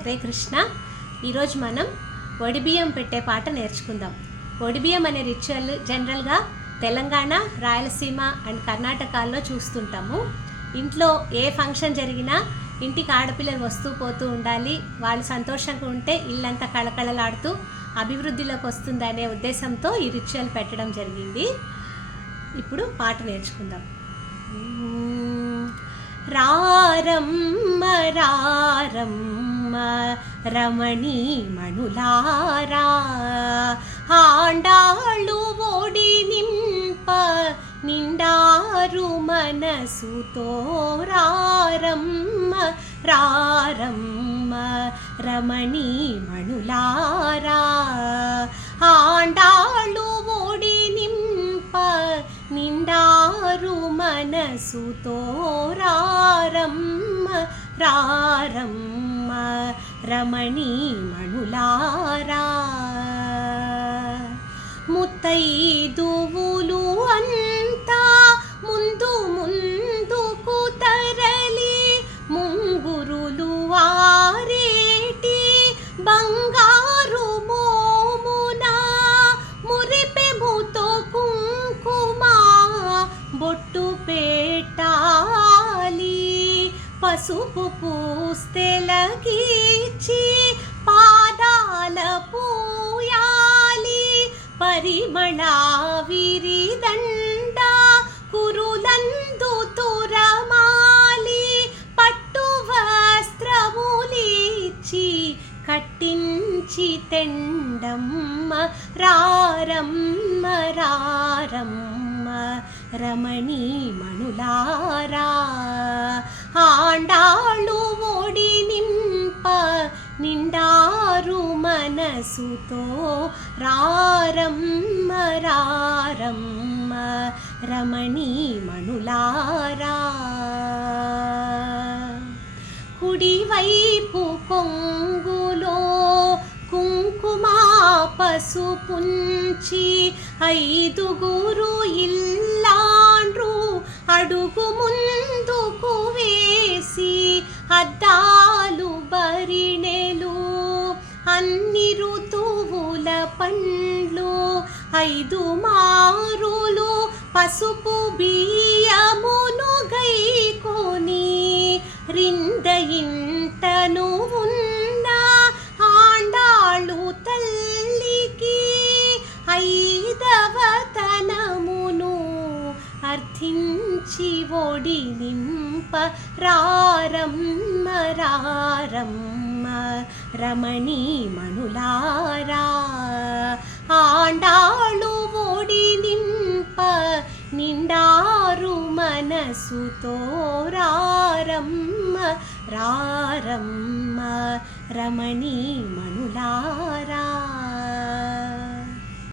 హరే కృష్ణ. ఈరోజు మనం ఒడిబియ్యం పెట్టే పాట నేర్చుకుందాం. ఒడిబియ్యం అనే రిచువల్ జనరల్గా తెలంగాణ, రాయలసీమ అండ్ కర్ణాటకలో చూస్తుంటాము. ఇంట్లో ఏ ఫంక్షన్ జరిగినా ఇంటికి ఆడపిల్లలు వస్తూ పోతూ ఉండాలి, వాళ్ళు సంతోషంగా ఉంటే ఇల్లంతా కళకళలాడుతూ అభివృద్ధిలోకి వస్తుందనే ఉద్దేశంతో ఈ రిచువల్ పెట్టడం జరిగింది. ఇప్పుడు పాట నేర్చుకుందాం. రారమ్మ రారమ్మ రమణీ మణులారా, ఆండాళ్ళు ఓడి నింప నిండారు మనసుతో. రారమ్మ రారమ్మ రమణీ మణులారా, ఆండాళ్ళు ఓడి నింప నిండారు మనసుతో. రారమ్మ రారమ్మ రమణీ మణులారా, ముత్తైదువులు అంతా ముందు ముందుకు తరలి, ముంగురులు ఆరేటి బంగారు మోమున మురిపెముతో కుంకుమ బొట్టు పెట్టాలి. పసుపు పూస్తెలగీచి పాదాల పూయాలి. పరిమళ విరిదండ కురులందు తురమాలి. పట్టు వస్త్రములిచి కట్టించి తెండమ్మ. రారమ్మ రారమ్మ రమణీ మణులారా, ఆండాళ్ళు ఓడి నింప నిండారు మనసుతో. రారమ్మ రారమ్మ రమణీ మణులారా, కుడివైపు కొంగులో కుంకుమ పసుపుంచి, ఐదుగురు ఇల్లాండ్రు అడుగు ముందుకు వేసి, అద్దాలు బరిణెలు అన్ని ఋతువుల పండ్లు, 5 మారులు పసుపు బియ్యమును గైకొని, రింద ఇంటను ఉన్న ఆండాళ్ళు తల్లికి 5వ తనమును అర్థించి ఒడి నింప. రారమ్మ రారమ్మ రమణీ మణులారా, ఆండాళ్ళు ఓడి నింప నిండారు మనసుతో. రారమ్మ రారమ్మ రమణీ మణులారా.